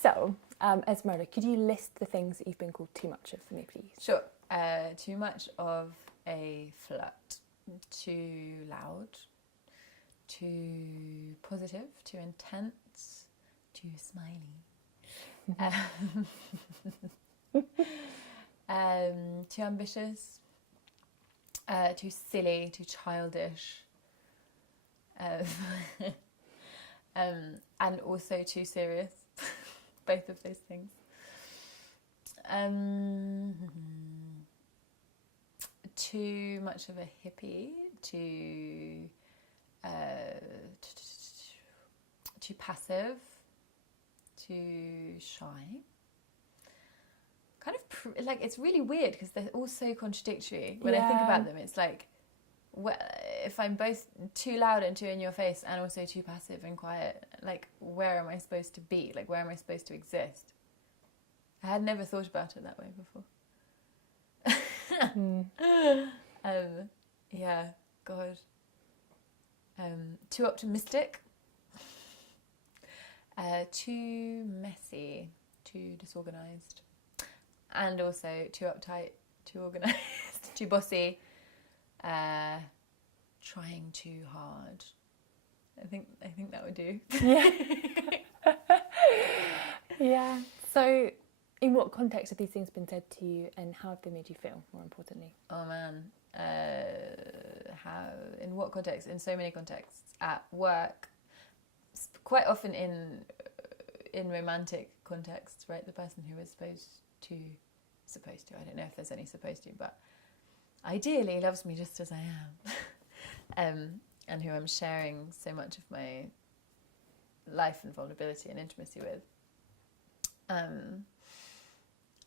So, Esmeralda, could you list the things that you've been called too much of for me, please? Sure. Too much of a flirt. Too loud. Too positive. Too intense. Too smiley. Too ambitious. Too silly. Too childish. And also too serious. Both of those things. Too much of a hippie, too passive, too shy. Kind of like, it's really weird because they're all so contradictory. When I think about them, it's like, if I'm both too loud and too in your face and also too passive and quiet, like, where am I supposed to be? Like, where am I supposed to exist? I had never thought about it that way before. Yeah, God. Too optimistic. Too messy. Too disorganised. And also too uptight. Too organised. Too bossy. Trying too hard. I think that would do. Yeah. Yeah. So, in what context have these things been said to you, and how have they made you feel, more importantly? Oh man. How? In what context? In so many contexts. At work. Quite often in romantic contexts, right? The person who is supposed to, I don't know if there's any supposed to, but ideally loves me just as I am. And who I'm sharing so much of my life and vulnerability and intimacy with.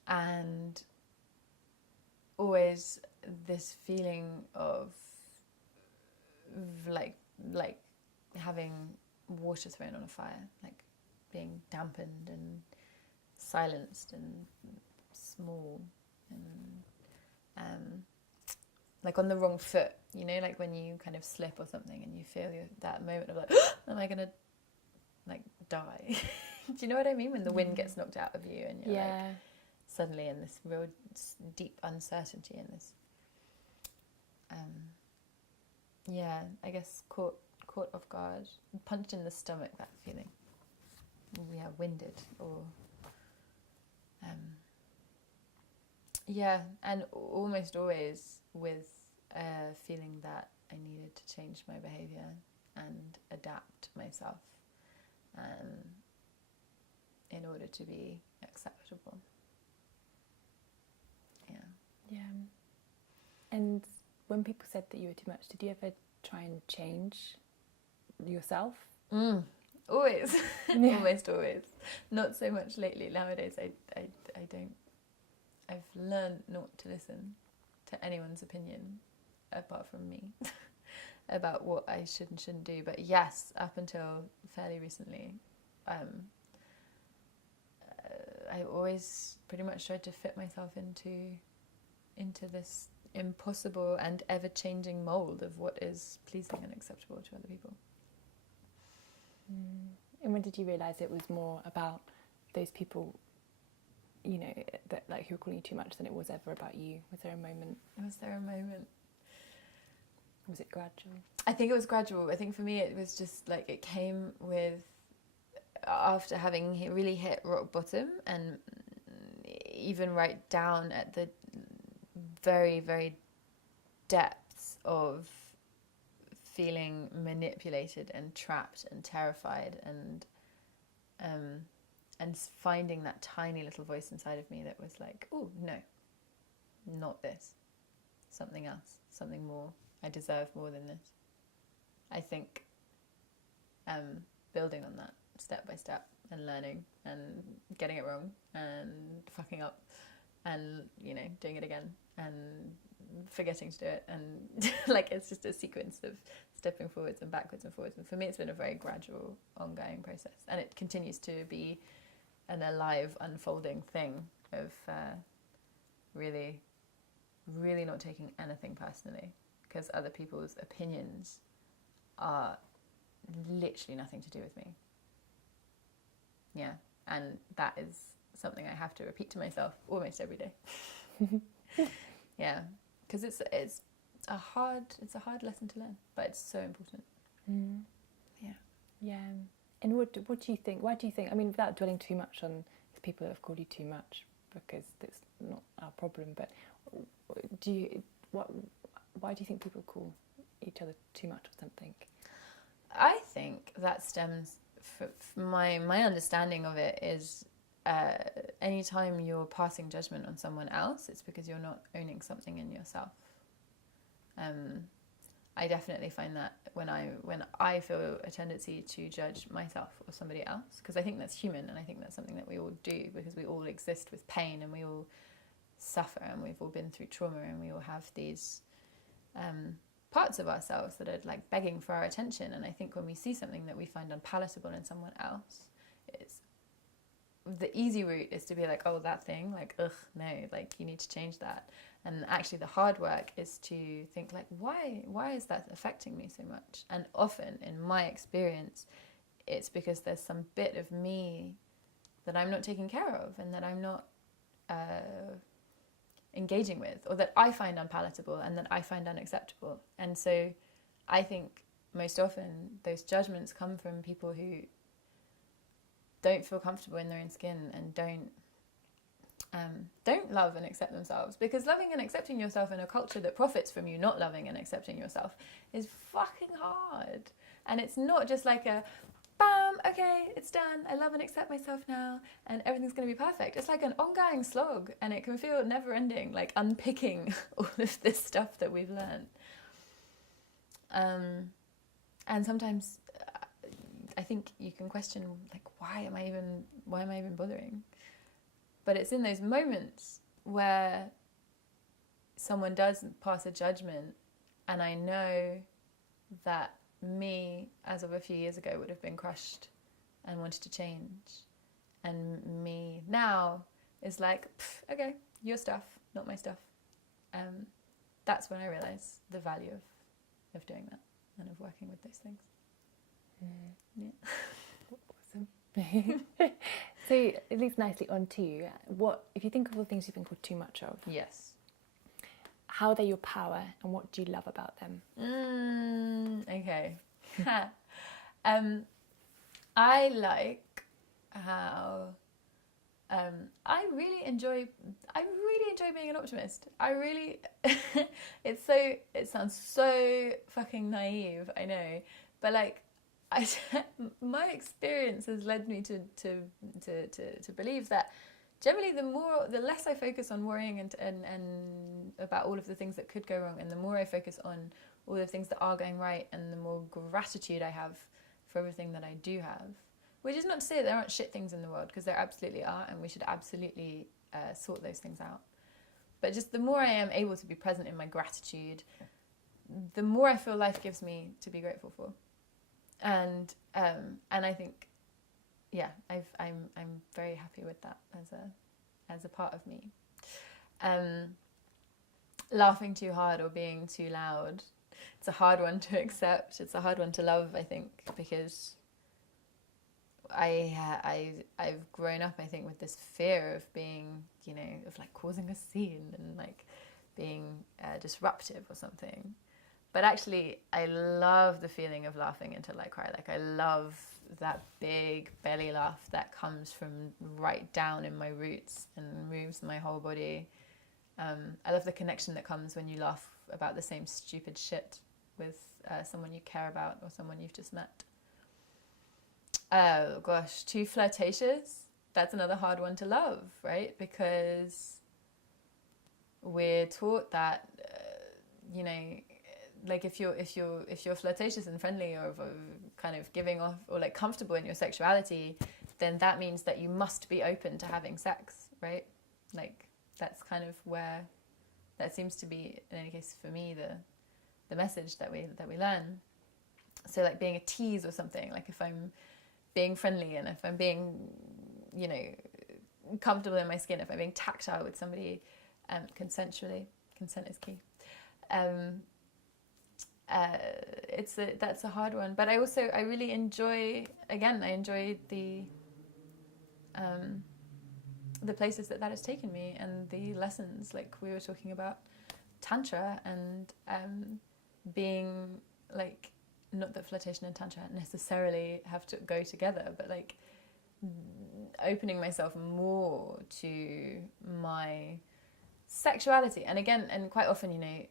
And always this feeling of like having water thrown on a fire, like being dampened and silenced and small and like on the wrong foot, you know, like when you kind of slip or something and you feel that moment of like, am I gonna like die? Do you know what I mean? When the wind gets knocked out of you and you're like suddenly in this real deep uncertainty in this I guess caught off guard, punched in the stomach, that feeling. Yeah, winded or and almost always with a feeling that I needed to change my behaviour and adapt myself in order to be acceptable. Yeah. And when people said that you were too much, did you ever try and change yourself? Always. Almost always. Not so much lately. Nowadays I don't. I've learned not to listen to anyone's opinion apart from me about what I should and shouldn't do. But yes, up until fairly recently, I always pretty much tried to fit myself into this impossible and ever-changing mould of what is pleasing and acceptable to other people. And when did you realise it was more about those people, you know, that like who were calling you too much than it was ever about you? Was there a moment? Was there a moment? Was it gradual? I think it was gradual. I think for me it was just like it came with after having really hit rock bottom and even right down at the very, very depths of feeling manipulated and trapped and terrified and finding that tiny little voice inside of me that was like, oh no, not this, something else, something more, I deserve more than this. I think building on that step by step and learning and getting it wrong and fucking up and, you know, doing it again and forgetting to do it, and like it's just a sequence of stepping forwards and backwards and forwards. And for me it's been a very gradual, ongoing process, and it continues to be an alive, unfolding thing of really, really not taking anything personally, because other people's opinions are literally nothing to do with me. Yeah, And that is something I have to repeat to myself almost every day. Yeah, because it's a hard lesson to learn, but it's so important. Yeah. And what do you think? Why do you think? I mean, without dwelling too much on if people have called you too much, because that's not our problem. But why do you think people call each other too much or something? I think that stems from my understanding of it is anytime you're passing judgment on someone else, it's because you're not owning something in yourself. I definitely find that when I feel a tendency to judge myself or somebody else, because I think that's human, and I think that's something that we all do, because we all exist with pain, and we all suffer, and we've all been through trauma, and we all have these parts of ourselves that are like begging for our attention. And I think when we see something that we find unpalatable in someone else, it's the easy route is to be like, oh, that thing, like, ugh, no, like, you need to change that. And actually the hard work is to think like, why is that affecting me so much? And often in my experience, it's because there's some bit of me that I'm not taking care of, and that I'm not engaging with, or that I find unpalatable and that I find unacceptable. And so I think most often those judgments come from people who don't feel comfortable in their own skin and don't love and accept themselves, because loving and accepting yourself in a culture that profits from you not loving and accepting yourself is fucking hard. And it's not just like a bam, okay, it's done, I love and accept myself now and everything's going to be perfect. It's like an ongoing slog, and it can feel never ending, like unpicking all of this stuff that we've learned. And sometimes I think you can question, like, why am I even bothering? But it's in those moments where someone does pass a judgment, and I know that me, as of a few years ago, would have been crushed and wanted to change. And me now is like, okay, your stuff, not my stuff. That's when I realise the value of doing that and of working with those things. Yeah. Awesome. So it leads nicely on to what, if you think of all the things you've been called too much of, Yes. how are they your power, and what do you love about them? Okay. I like how I really enjoy being an optimist. It sounds so fucking naive, I know, but like my experience has led me to believe that generally the less I focus on worrying and about all of the things that could go wrong, and the more I focus on all the things that are going right, and the more gratitude I have for everything that I do have. Which is not to say that there aren't shit things in the world, because there absolutely are, and we should absolutely sort those things out. But just the more I am able to be present in my gratitude, the more I feel life gives me to be grateful for. And I think, yeah, I'm very happy with that as a part of me. Laughing too hard or being too loud, it's a hard one to accept. It's a hard one to love, I think, because I've grown up, I think, with this fear of being, of like causing a scene and like being disruptive or something. But actually, I love the feeling of laughing until I cry. Like, I love that big belly laugh that comes from right down in my roots and moves my whole body. I love the connection that comes when you laugh about the same stupid shit with someone you care about or someone you've just met. Oh gosh, too flirtatious. That's another hard one to love, right? Because we're taught that, like if you're flirtatious and friendly, or kind of giving off, or like comfortable in your sexuality, then that means that you must be open to having sex, right? Like that's kind of where that seems to be, in any case for me, the message that we learn. So like being a tease or something, like if I'm being friendly and if I'm being, comfortable in my skin, if I'm being tactile with somebody, consensually, consent is key. That's a hard one, but I really enjoy, again, I enjoy the the places that has taken me, and the lessons, like we were talking about tantra, and being like, not that flirtation and tantra necessarily have to go together, but like opening myself more to my sexuality. And again, and quite often, you know,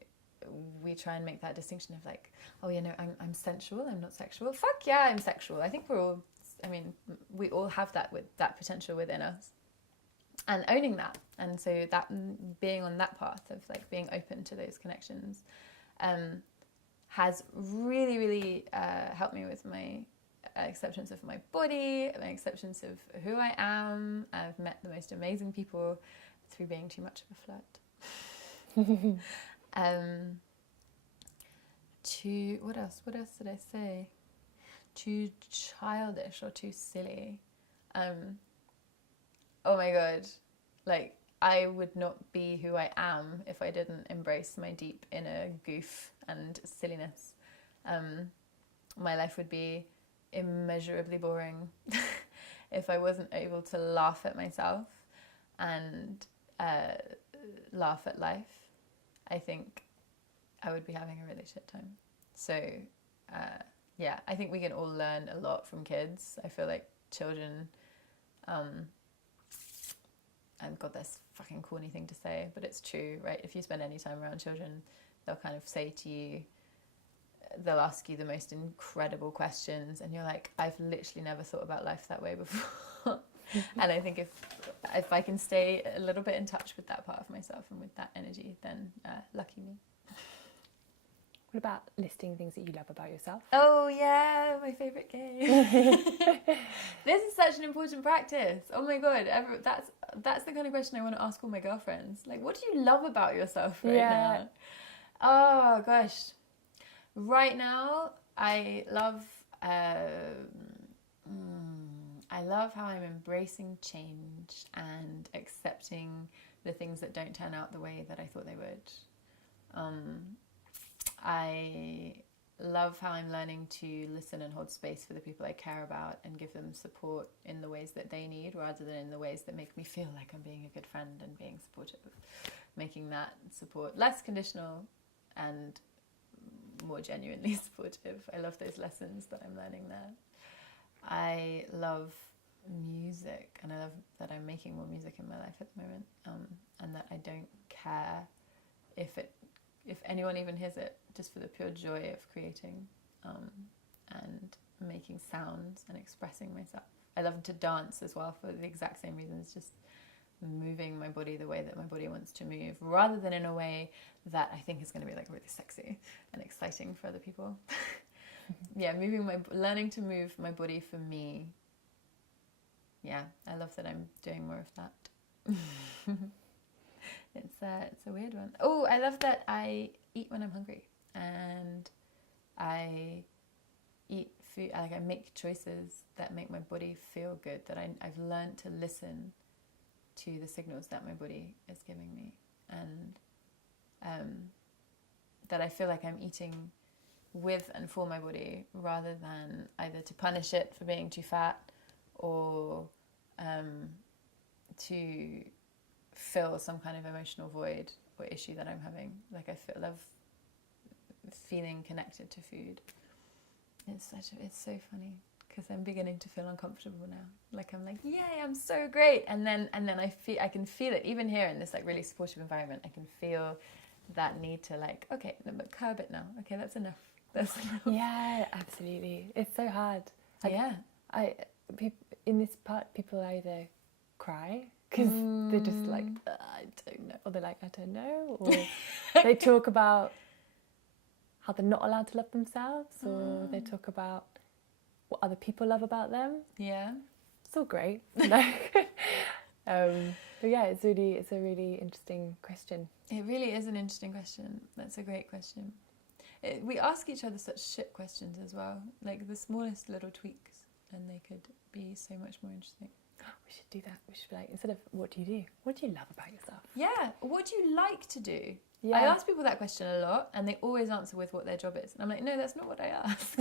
we try and make that distinction of like, oh, you know, I'm sensual, I'm not sexual. Fuck yeah, I'm sexual. I think we all have that, with that potential within us, and owning that. And so that, being on that path of like being open to those connections, has really, really helped me with my acceptance of my body, my acceptance of who I am. I've met the most amazing people through being too much of a flirt. What else did I say? Too childish or too silly. Oh my god, like I would not be who I am if I didn't embrace my deep inner goof and silliness. My life would be immeasurably boring if I wasn't able to laugh at myself and laugh at life. I think I would be having a really shit time. So yeah, I think we can all learn a lot from kids. I feel like children, and God, that's fucking corny thing to say, but it's true, right? If you spend any time around children, they'll kind of say to you, they'll ask you the most incredible questions, and you're like, I've literally never thought about life that way before. And I think if I can stay a little bit in touch with that part of myself and with that energy, then lucky me. What about listing things that you love about yourself? Oh yeah, my favourite game. This is such an important practice. Oh my god, that's the kind of question I want to ask all my girlfriends. Like, what do you love about yourself right now? Oh gosh. Right now, I love how I'm embracing change and accepting the things that don't turn out the way that I thought they would. I love how I'm learning to listen and hold space for the people I care about and give them support in the ways that they need, rather than in the ways that make me feel like I'm being a good friend and being supportive. Making that support less conditional and more genuinely supportive. I love those lessons that I'm learning there. I love music, and I love that I'm making more music in my life at the moment, and that I don't care if anyone even hears it, just for the pure joy of creating and making sounds and expressing myself. I love to dance as well, for the exact same reasons, just moving my body the way that my body wants to move, rather than in a way that I think is going to be like really sexy and exciting for other people. Yeah, learning to move my body for me. Yeah, I love that I'm doing more of that. It's a weird one. Oh, I love that I eat when I'm hungry, and I eat food. Like, I make choices that make my body feel good. That I've learned to listen to the signals that my body is giving me, and that I feel like I'm eating with and for my body, rather than either to punish it for being too fat or to fill some kind of emotional void or issue that I'm having. Like, I love feeling connected to food. It's so funny, because I'm beginning to feel uncomfortable now. Like, I'm like, yay, I'm so great, and then I can feel it even here in this like really supportive environment. I can feel that need to like, okay, no, but curb it now. Okay, that's enough. That's enough. Yeah, absolutely. It's so hard. Like, yeah. In this part, people either cry because they're just like, I don't know, or they're like, I don't know, or they talk about how they're not allowed to love themselves, or they talk about what other people love about them. Yeah, it's all great. But yeah, it's a really interesting question. It really is an interesting question. That's a great question. We ask each other such shit questions as well, like the smallest little tweaks, and they could be so much more interesting. We should do that. We should be like, instead of what do you love about yourself? Yeah, what do you like to do? Yeah. I ask people that question a lot, and they always answer with what their job is. And I'm like, no, that's not what I asked.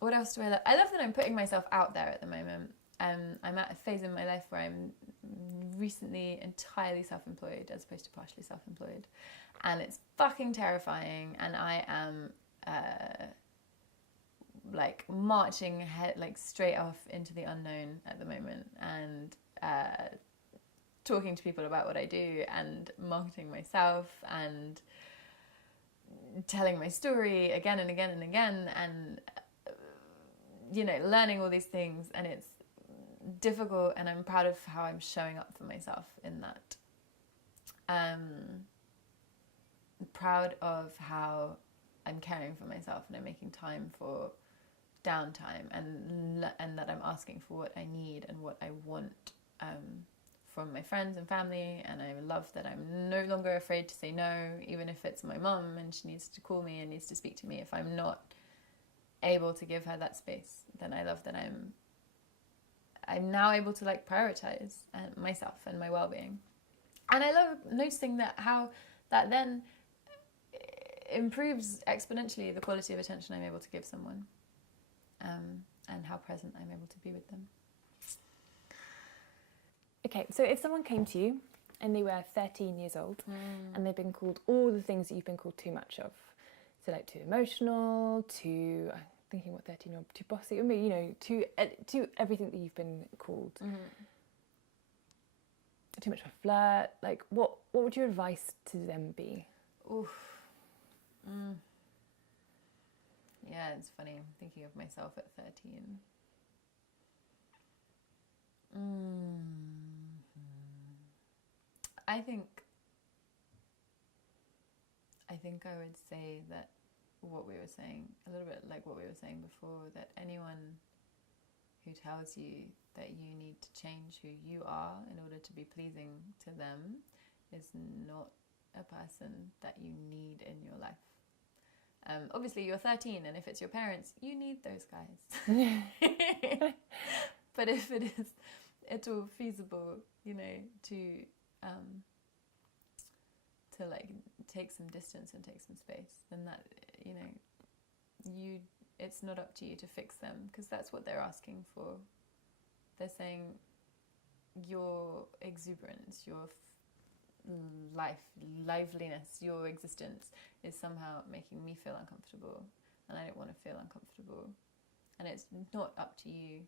What else do I love? I love that I'm putting myself out there at the moment. I'm at a phase in my life where I'm recently entirely self-employed as opposed to partially self-employed, and it's fucking terrifying, and I am like marching ahead, like straight off into the unknown at the moment, and talking to people about what I do and marketing myself and telling my story again and again and again, and you know, learning all these things, and it's difficult, and I'm proud of how I'm showing up for myself in that. Proud of how I'm caring for myself, and I'm making time for downtime, and that I'm asking for what I need and what I want from my friends and family. And I love that I'm no longer afraid to say no, even if it's my mum and she needs to call me and needs to speak to me. If I'm not able to give her that space, then I love that I'm now able to like prioritize myself and my well-being. And I love noticing that how that then improves exponentially the quality of attention I'm able to give someone, and how present I'm able to be with them. Okay, so if someone came to you and they were 13 years old and they've been called all the things that you've been called too much of, so like too emotional, too, I'm thinking what 13-year-old, too bossy, I mean, you know, too everything that you've been called, too much of a flirt, like what would your advice to them be? Oof. Yeah, it's funny. I'm thinking of myself at 13. I think I would say that what we were saying, a little bit like what we were saying before, that anyone who tells you that you need to change who you are in order to be pleasing to them is not a person that you need in your life. Obviously you're 13, and if it's your parents, you need those guys. But if it is at all feasible, you know, to like take some distance and take some space, then that, you know, it's not up to you to fix them, because that's what they're asking for. They're saying your exuberance, your liveliness, your existence is somehow making me feel uncomfortable, and I don't want to feel uncomfortable. And it's not up to you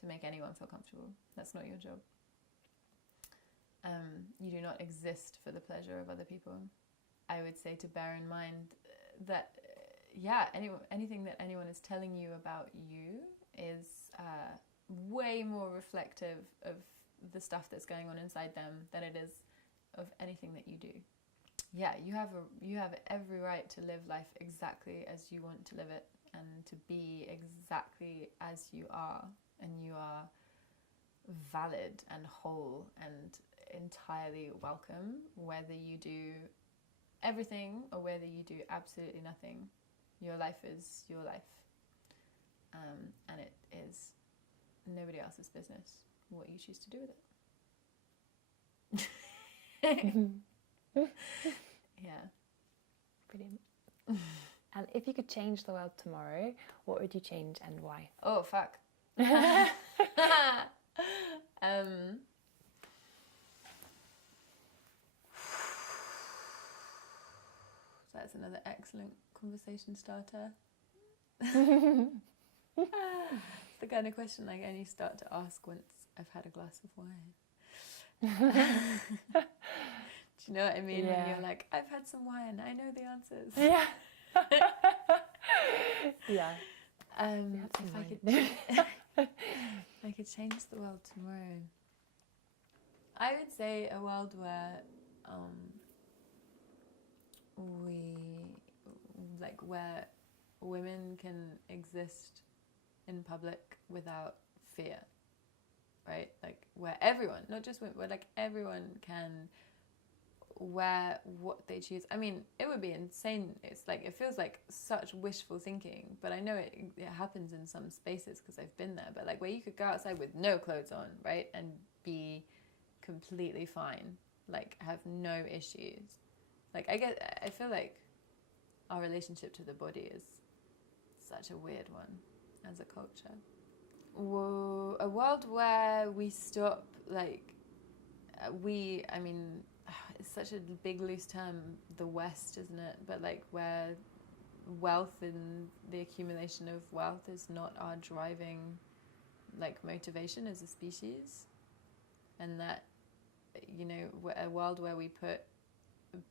to make anyone feel comfortable. That's not your job. You do not exist for the pleasure of other people. I would say to bear in mind that, anything that anyone is telling you about you is way more reflective of the stuff that's going on inside them than it is of anything that you do. Yeah, you have every right to live life exactly as you want to live it, and to be exactly as you are, and you are valid and whole and entirely welcome, whether you do everything or whether you do absolutely nothing. Your life is your life, and it is nobody else's business what you choose to do with it. Yeah. Brilliant. And if you could change the world tomorrow, what would you change and why? Oh, fuck. That's another excellent conversation starter. It's the kind of question I only start to ask once I've had a glass of wine. Do you know what I mean? Yeah. When you're like, I've had some wine, I know the answers. Yeah. Yeah. If I could change the world tomorrow, I would say a world where where women can exist in public without fear, right? Like where everyone, not just women, but like everyone can wear what they choose. I mean, it would be insane. It's like, it feels like such wishful thinking, but I know it happens in some spaces because I've been there. But like where you could go outside with no clothes on, right, and be completely fine, like have no issues. Like I feel like our relationship to the body is such a weird one. as a culture? Whoa, a world where we stop, like, I mean, it's such a big loose term, the West, isn't it? But like where wealth and the accumulation of wealth is not our driving, like, motivation as a species, and that, you know, a world where we put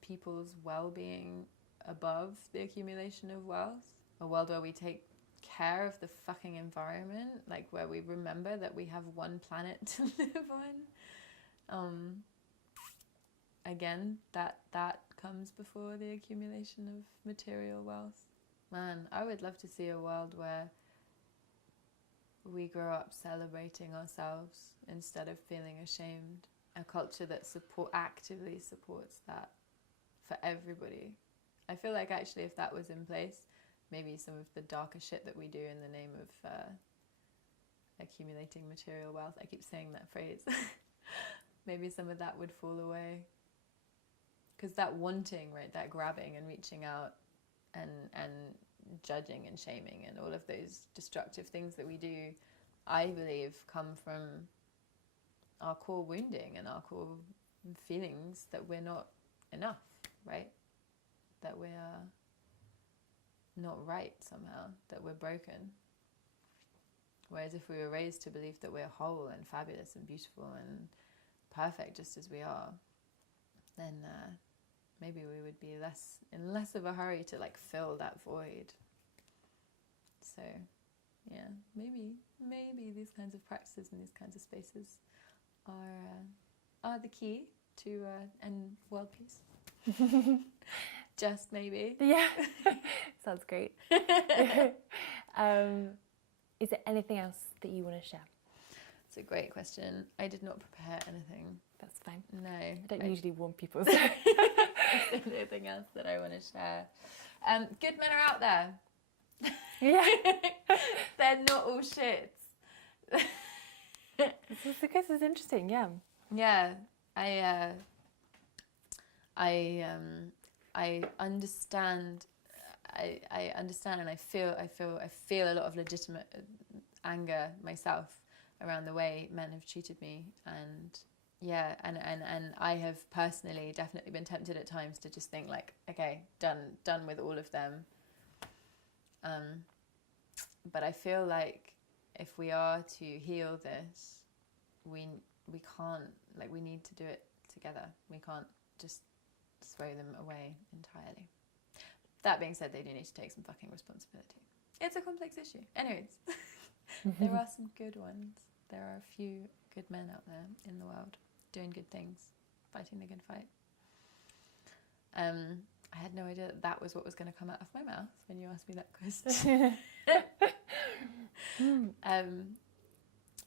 people's well-being above the accumulation of wealth, a world where we take care of the fucking environment, like where we remember that we have one planet to live on. Again, that comes before the accumulation of material wealth. Man, I would love to see a world where we grow up celebrating ourselves instead of feeling ashamed. A culture that actively supports that for everybody. I feel like actually if that was in place, maybe some of the darker shit that we do in the name of accumulating material wealth, I keep saying that phrase, maybe some of that would fall away. Because that wanting, right, that grabbing and reaching out and judging and shaming and all of those destructive things that we do, I believe come from our core wounding and our core feelings that we're not enough, right? That we are not right somehow, that we're broken. Whereas if we were raised to believe that we're whole and fabulous and beautiful and perfect just as we are, then maybe we would be in less of a hurry to like fill that void. So yeah, maybe these kinds of practices and these kinds of spaces are the key to end world peace. Just maybe. Yeah, sounds great. Is there anything else that you want to share? It's a great question. I did not prepare anything. That's fine. No. I don't usually warn people. So. Is there anything else that I want to share? Good men are out there. Yeah. They're not all shits. This is interesting, yeah. Yeah. I understand. I understand, and I feel a lot of legitimate anger myself around the way men have treated me, and yeah, and I have personally definitely been tempted at times to just think like, okay, done with all of them. But I feel like if we are to heal this, we can't, like, we need to do it together. We can't just throw them away entirely. That being said, they do need to take some fucking responsibility. It's a complex issue. Anyways, there are some good ones. There are a few good men out there in the world doing good things, fighting the good fight. I had no idea that was what was going to come out of my mouth when you asked me that question.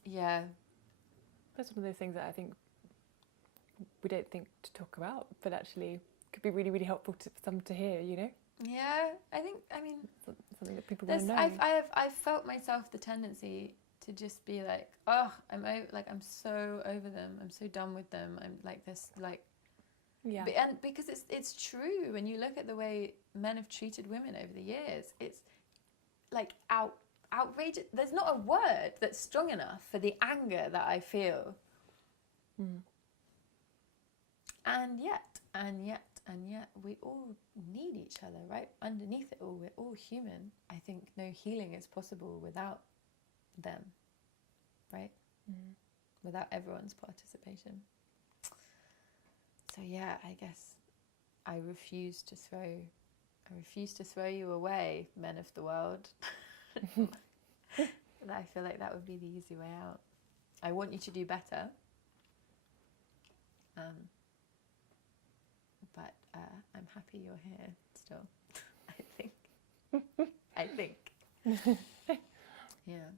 Yeah. That's one of those things that I think we don't think to talk about, but actually could be really, really helpful for some to hear, you know? Yeah, I mean... Something that people want to know. I've felt myself the tendency to just be like, oh, I'm so over them. I'm so done with them. I'm like this, like... Yeah. And because it's true, when you look at the way men have treated women over the years, it's like outrageous. There's not a word that's strong enough for the anger that I feel. Mm. And yet, we all need each other, right? Underneath it all, we're all human. I think no healing is possible without them, right? Mm. Without everyone's participation. So yeah, I guess I refuse to throw you away, men of the world. I feel like that would be the easy way out. I want you to do better. But I'm happy you're here still. I think. Yeah.